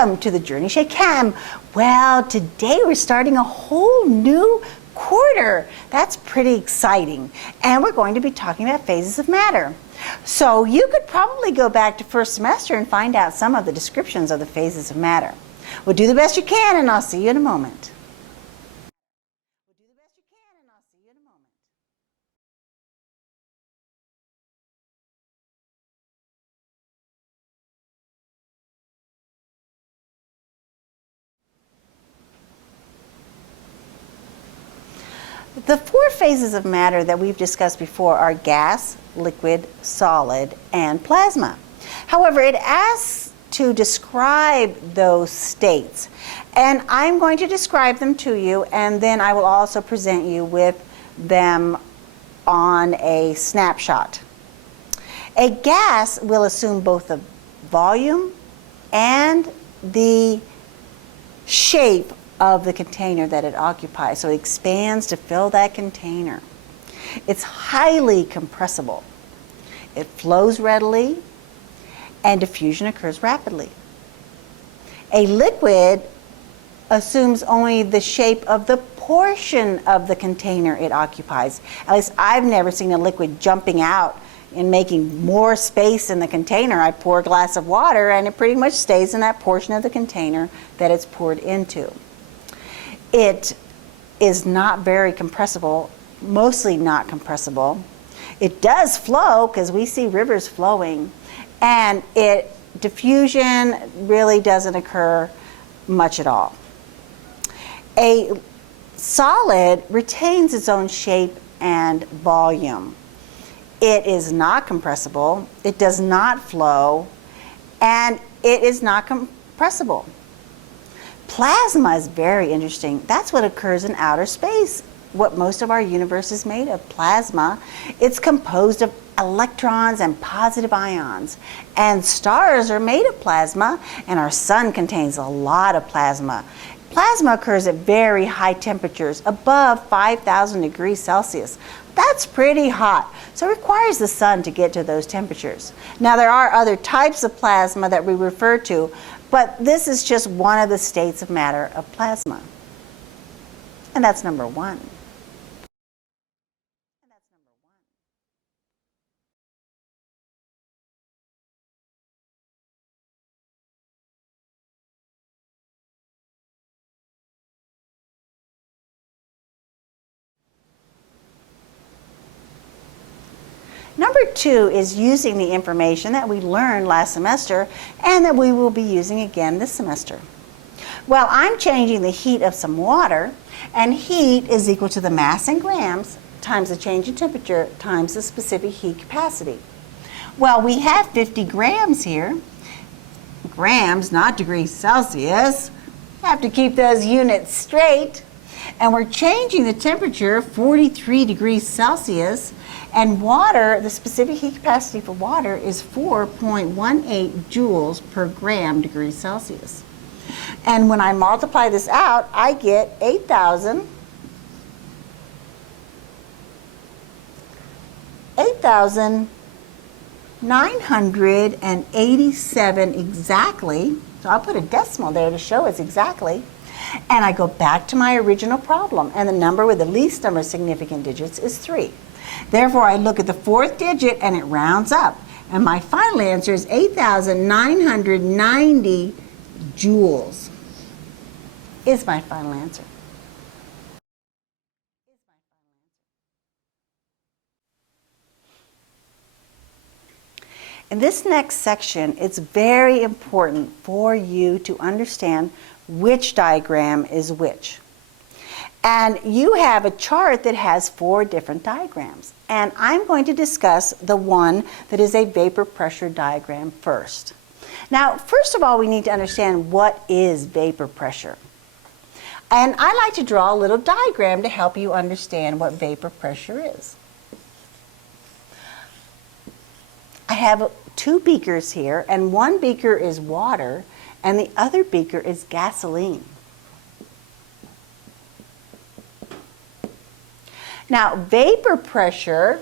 Welcome to the Journey Chez Cam. Well, today we're starting a whole new quarter. That's pretty exciting. And we're going to be talking about phases of matter. So you could probably go back to first semester and find out some of the descriptions of the phases of matter. Well, do the best you can, and I'll see you in a moment. The four phases of matter that we've discussed before are gas, liquid, solid, and plasma. However, it asks to describe those states, and I'm going to describe them to you, and then I will also present you with them on a snapshot. A gas will assume both the volume and the shape of the container that it occupies. So it expands to fill that container. It's highly compressible. It flows readily, and diffusion occurs rapidly. A liquid assumes only the shape of the portion of the container it occupies. At least I've never seen a liquid jumping out and making more space in the container. I pour a glass of water and it pretty much stays in that portion of the container that it's poured into. It is not very compressible, mostly not compressible. It does flow because we see rivers flowing, and diffusion really doesn't occur much at all. A solid retains its own shape and volume. It is not compressible, it does not flow, and it is not compressible. Plasma is very interesting. That's what occurs in outer space. What most of our universe is made of, plasma. It's composed of electrons and positive ions. And stars are made of plasma, and our sun contains a lot of plasma. Plasma occurs at very high temperatures, above 5,000 degrees Celsius. That's pretty hot, so it requires the sun to get to those temperatures. Now, there are other types of plasma that we refer to, but this is just one of the states of matter of plasma. And that's number one. Number two is using the information that we learned last semester and that we will be using again this semester. Well, I'm changing the heat of some water, and heat is equal to the mass in grams times the change in temperature times the specific heat capacity. Well, we have 50 grams here. Grams, not degrees Celsius. Have to keep those units straight. And we're changing the temperature 43 degrees Celsius, and water, the specific heat capacity for water is 4.18 joules per gram degrees Celsius. And when I multiply this out, I get 8,987 exactly. So I'll put a decimal there to show it's exactly. And I go back to my original problem, and the number with the least number of significant digits is 3. Therefore, I look at the fourth digit and it rounds up. And my final answer is 8,990 joules is my final answer. In this next section, it's very important for you to understand which diagram is which. And you have a chart that has 4 different diagrams. And I'm going to discuss the one that is a vapor pressure diagram first. Now, first of all, we need to understand what is vapor pressure. And I like to draw a little diagram to help you understand what vapor pressure is. I have 2 beakers here, and one beaker is water, and the other beaker is gasoline. Now, vapor pressure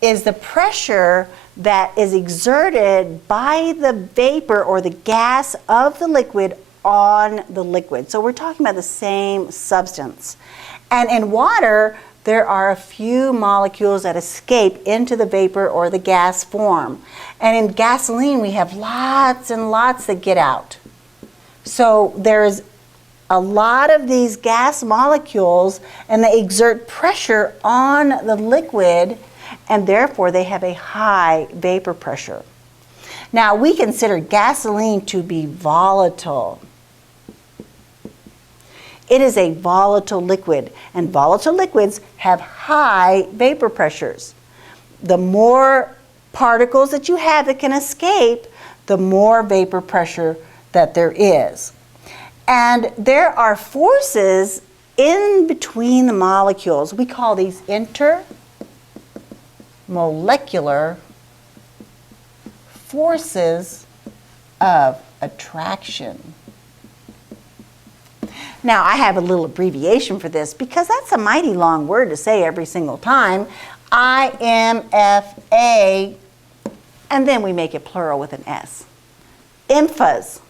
is the pressure that is exerted by the vapor or the gas of the liquid on the liquid. So we're talking about the same substance. And in water, there are a few molecules that escape into the vapor or the gas form. And in gasoline, we have lots and lots that get out. So there's a lot of these gas molecules, and they exert pressure on the liquid, and therefore they have a high vapor pressure. Now, we consider gasoline to be volatile. It is a volatile liquid, and volatile liquids have high vapor pressures. The more particles that you have that can escape, the more vapor pressure that there is. And there are forces in between the molecules. We call these intermolecular forces of attraction. Now, I have a little abbreviation for this because that's a mighty long word to say every single time. IMFA, and then we make it plural with an S. IMFAs.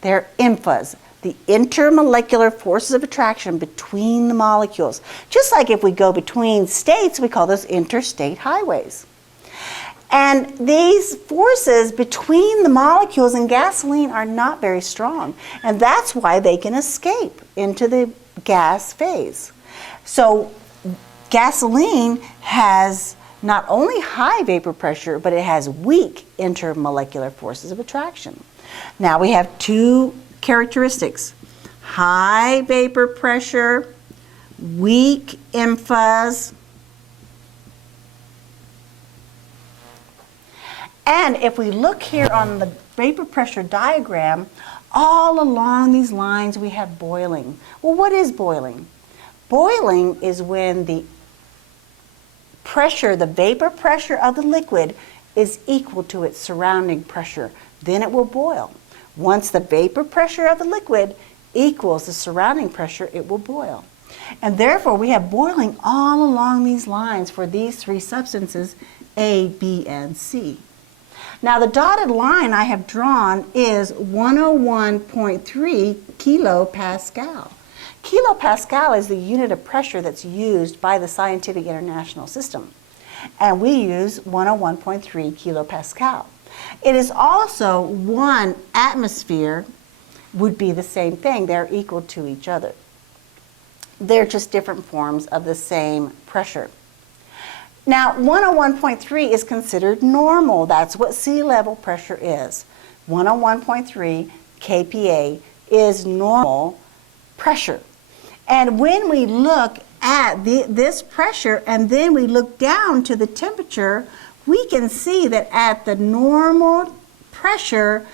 They're IMFAs. The intermolecular forces of attraction between the molecules. Just like if we go between states, we call those interstate highways. And these forces between the molecules in gasoline are not very strong. And that's why they can escape into the gas phase. So gasoline has not only high vapor pressure, but it has weak intermolecular forces of attraction. Now we have two characteristics: high vapor pressure, weak IMFAs. And if we look here on the vapor pressure diagram, all along these lines we have boiling. Well, what is boiling? Boiling is when the pressure, the vapor pressure of the liquid is equal to its surrounding pressure. Then it will boil. Once the vapor pressure of the liquid equals the surrounding pressure, it will boil. And therefore, we have boiling all along these lines for these three substances, A, B, and C. Now, the dotted line I have drawn is 101.3 kilopascal. Kilopascal is the unit of pressure that's used by the Scientific International System. And we use 101.3 kilopascal. It is also 1 atmosphere would be the same thing. They're equal to each other. They're just different forms of the same pressure. Now, 101.3 is considered normal. That's what sea level pressure is. 101.3 kPa is normal pressure. And when we look at this pressure and then we look down to the temperature, we can see that at the normal pressure,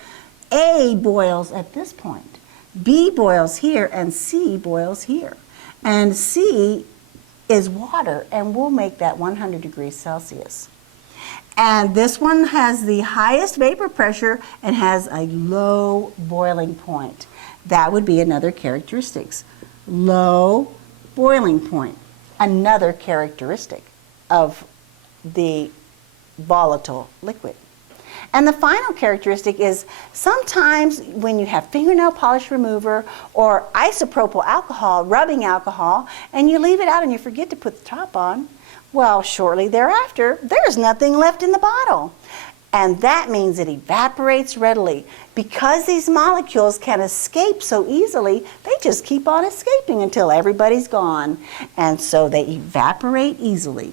A boils at this point, B boils here, and C boils here. And C is water, and we'll make that 100 degrees Celsius. And this one has the highest vapor pressure and has a low boiling point. That would be another characteristics. Low boiling point, another characteristic of the volatile liquid. And the final characteristic is sometimes when you have fingernail polish remover or isopropyl alcohol, rubbing alcohol, and you leave it out and you forget to put the top on, well, shortly thereafter, there's nothing left in the bottle. And that means it evaporates readily. Because these molecules can escape so easily, they just keep on escaping until everybody's gone. And so they evaporate easily.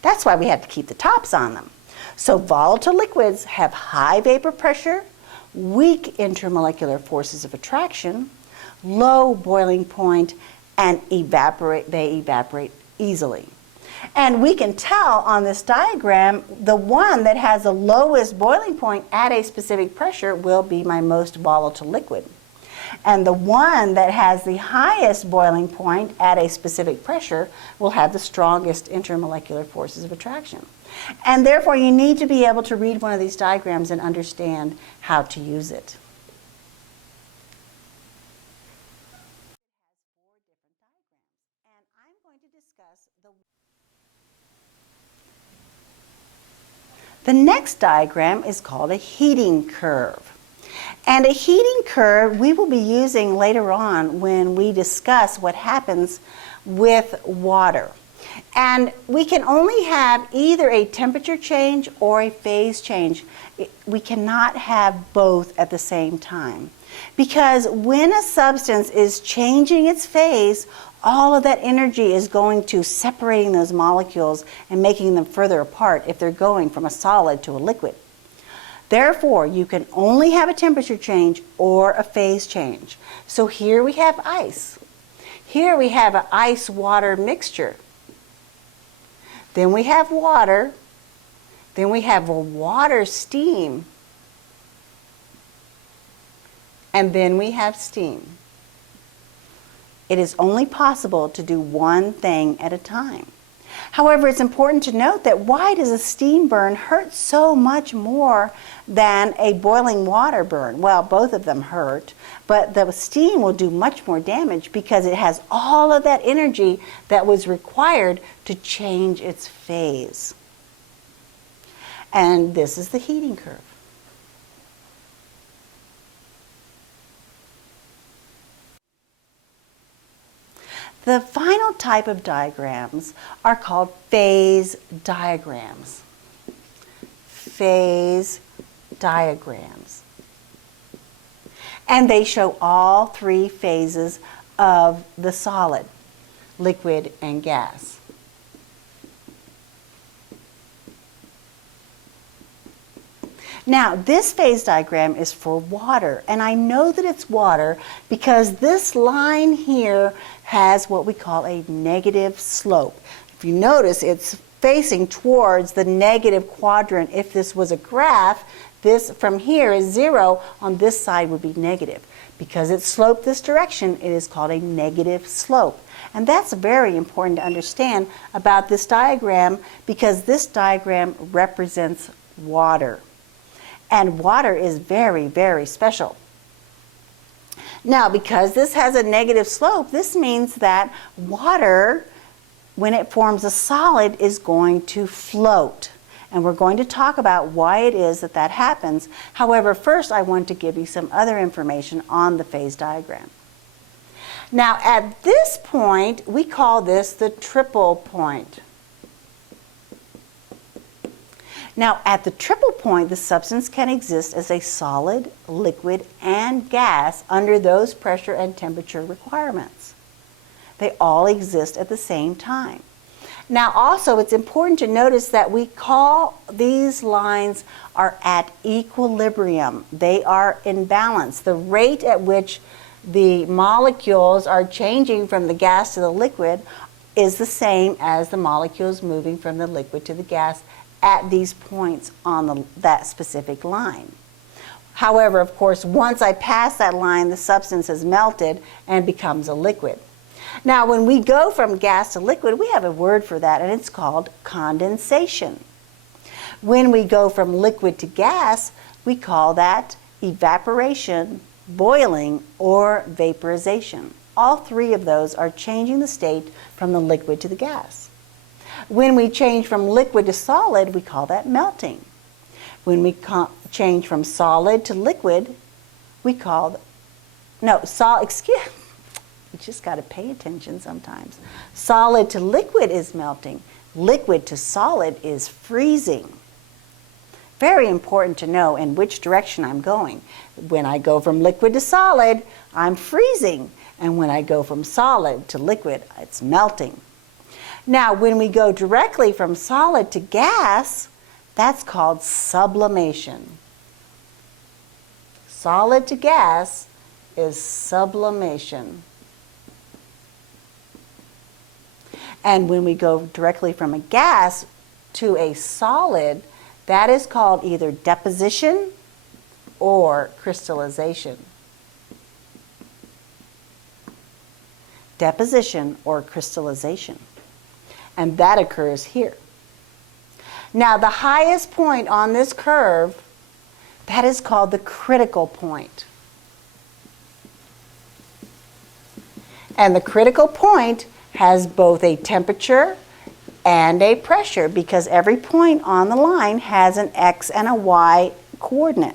That's why we have to keep the tops on them. So volatile liquids have high vapor pressure, weak intermolecular forces of attraction, low boiling point, and they evaporate easily. And we can tell on this diagram, the one that has the lowest boiling point at a specific pressure will be my most volatile liquid. And the one that has the highest boiling point at a specific pressure will have the strongest intermolecular forces of attraction. And therefore, you need to be able to read one of these diagrams and understand how to use it. discuss the next diagram is called a heating curve. And a heating curve we will be using later on when we discuss what happens with water. And we can only have either a temperature change or a phase change. We cannot have both at the same time. Because when a substance is changing its phase, all of that energy is going to separating those molecules and making them further apart if they're going from a solid to a liquid. Therefore, you can only have a temperature change or a phase change. So here we have ice. Here we have an ice-water mixture. Then we have water. Then we have a water steam. And then we have steam. It is only possible to do one thing at a time. However, it's important to note that why does a steam burn hurt so much more than a boiling water burn? Well, both of them hurt, but the steam will do much more damage because it has all of that energy that was required to change its phase. And this is the heating curve. The final type of diagrams are called phase diagrams. Phase diagrams. And they show all three phases of the solid, liquid, and gas. Now, this phase diagram is for water, and I know that it's water because this line here has what we call a negative slope. If you notice, it's facing towards the negative quadrant. If this was a graph, this from here is 0, on this side would be negative. Because it's sloped this direction, it is called a negative slope. And that's very important to understand about this diagram because this diagram represents water. And water is very, very special. Now, because this has a negative slope, this means that water, when it forms a solid, is going to float. And we're going to talk about why it is that that happens. However, first I want to give you some other information on the phase diagram. Now, at this point, we call this the triple point. Now, at the triple point, the substance can exist as a solid, liquid, and gas under those pressure and temperature requirements. They all exist at the same time. Now, also, it's important to notice that we call these lines are at equilibrium. They are in balance. The rate at which the molecules are changing from the gas to the liquid is the same as the molecules moving from the liquid to the gas at these points on that specific line. However, of course, once I pass that line, the substance has melted and becomes a liquid. Now, when we go from gas to liquid, we have a word for that, and it's called condensation. When we go from liquid to gas, we call that evaporation, boiling, or vaporization. All three of those are changing the state from the liquid to the gas. When we change from liquid to solid, we call that melting. When we change from solid to liquid, we call, you just got to pay attention sometimes. Solid to liquid is melting. Liquid to solid is freezing. Very important to know in which direction I'm going. When I go from liquid to solid, I'm freezing. And when I go from solid to liquid, it's melting. Now, when we go directly from solid to gas, that's called sublimation. Solid to gas is sublimation. And when we go directly from a gas to a solid, that is called either deposition or crystallization. Deposition or crystallization. And that occurs here. Now, the highest point on this curve, that is called the critical point. And the critical point has both a temperature and a pressure, because every point on the line has an X and a Y coordinate,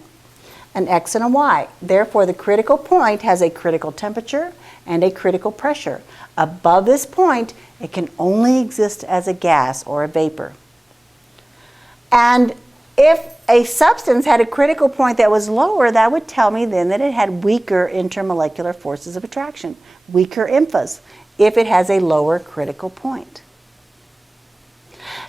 an X and a Y. Therefore, the critical point has a critical temperature and a critical pressure. Above this point, it can only exist as a gas or a vapor. And if a substance had a critical point that was lower, that would tell me then that it had weaker intermolecular forces of attraction, weaker infas, if it has a lower critical point.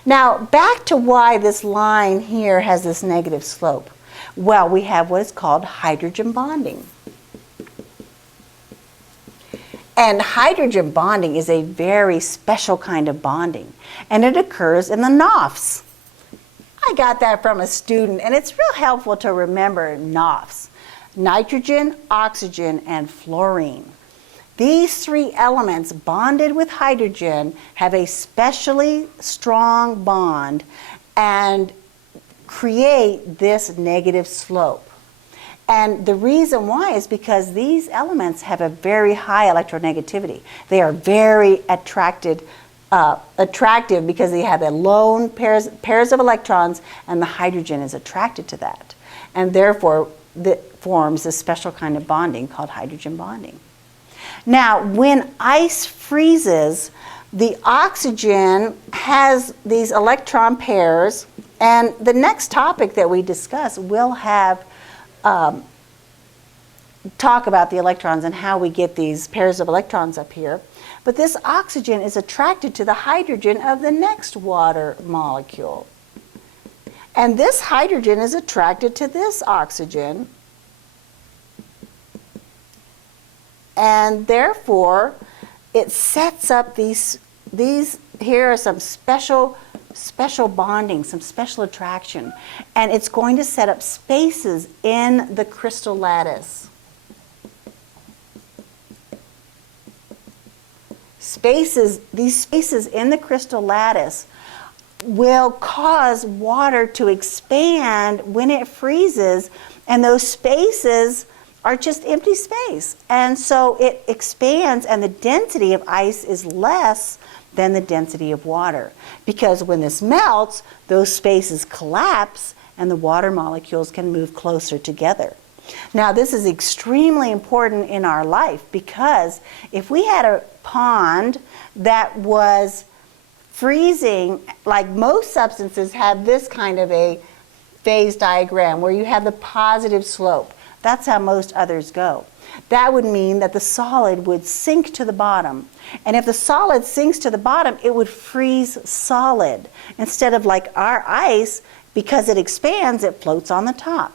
Now, back to why this line here has this negative slope. Well, we have what is called hydrogen bonding. And hydrogen bonding is a very special kind of bonding, and it occurs in the NOFs. I got that from a student, and it's real helpful to remember NOFs: nitrogen, oxygen, and fluorine. These three elements bonded with hydrogen have a specially strong bond and create this negative slope. And the reason why is because these elements have a very high electronegativity. They are very attractive because they have a lone pairs of electrons, and the hydrogen is attracted to that. And therefore, that forms a special kind of bonding called hydrogen bonding. Now, when ice freezes, the oxygen has these electron pairs, and the next topic that we discuss will have talk about the electrons and how we get these pairs of electrons up here. But this oxygen is attracted to the hydrogen of the next water molecule. And this hydrogen is attracted to this oxygen. And therefore, it sets up these here are some special bonding, some special attraction. And it's going to set up spaces in the crystal lattice. These spaces in the crystal lattice will cause water to expand when it freezes, and those spaces are just empty space. And so it expands, and the density of ice is less than the density of water. Because when this melts, those spaces collapse, and the water molecules can move closer together. Now, this is extremely important in our life, because if we had a pond that was freezing, like most substances have this kind of a phase diagram where you have the positive slope. That's how most others go. That would mean that the solid would sink to the bottom. And if the solid sinks to the bottom, it would freeze solid. Instead of like our ice, because it expands, it floats on the top.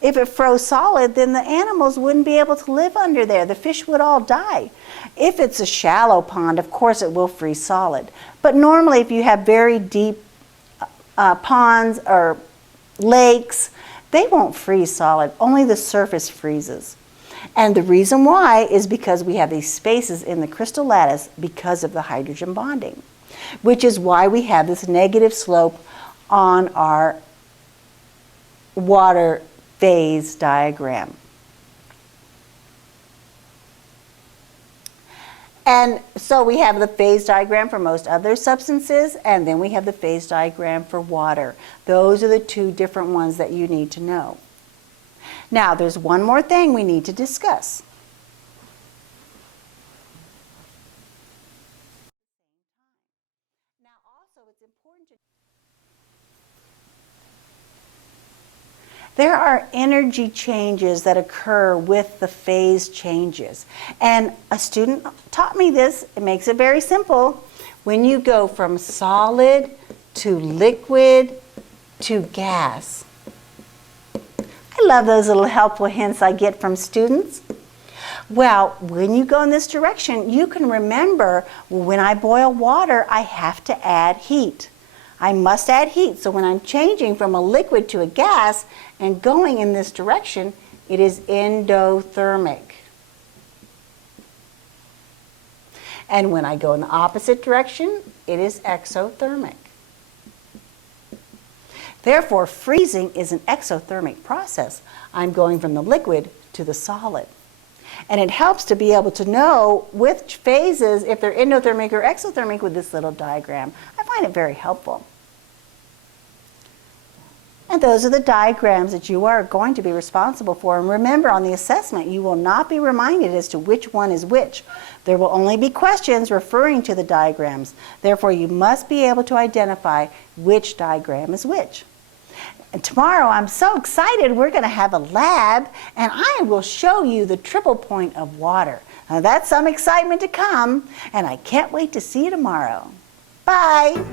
If it froze solid, then the animals wouldn't be able to live under there. The fish would all die. If it's a shallow pond, of course it will freeze solid. But normally if you have very deep ponds or lakes, they won't freeze solid. Only the surface freezes. And the reason why is because we have these spaces in the crystal lattice because of the hydrogen bonding, which is why we have this negative slope on our water phase diagram. And so we have the phase diagram for most other substances, and then we have the phase diagram for water. Those are the two different ones that you need to know. Now, there's one more thing we need to discuss. Now, also, it's important to there are energy changes that occur with the phase changes. And a student taught me this. It makes it very simple. When you go from solid to liquid to gas. I love those little helpful hints I get from students. Well, when you go in this direction, you can remember, well, when I boil water, I have to add heat. I must add heat. So when I'm changing from a liquid to a gas and going in this direction, it is endothermic. And when I go in the opposite direction, it is exothermic. Therefore, freezing is an exothermic process. I'm going from the liquid to the solid. And it helps to be able to know which phases, if they're endothermic or exothermic, with this little diagram. I find it very helpful. And those are the diagrams that you are going to be responsible for. And remember, on the assessment, you will not be reminded as to which one is which. There will only be questions referring to the diagrams. Therefore, you must be able to identify which diagram is which. And tomorrow, I'm so excited, we're going to have a lab, and I will show you the triple point of water. Now, that's some excitement to come, and I can't wait to see you tomorrow. Bye.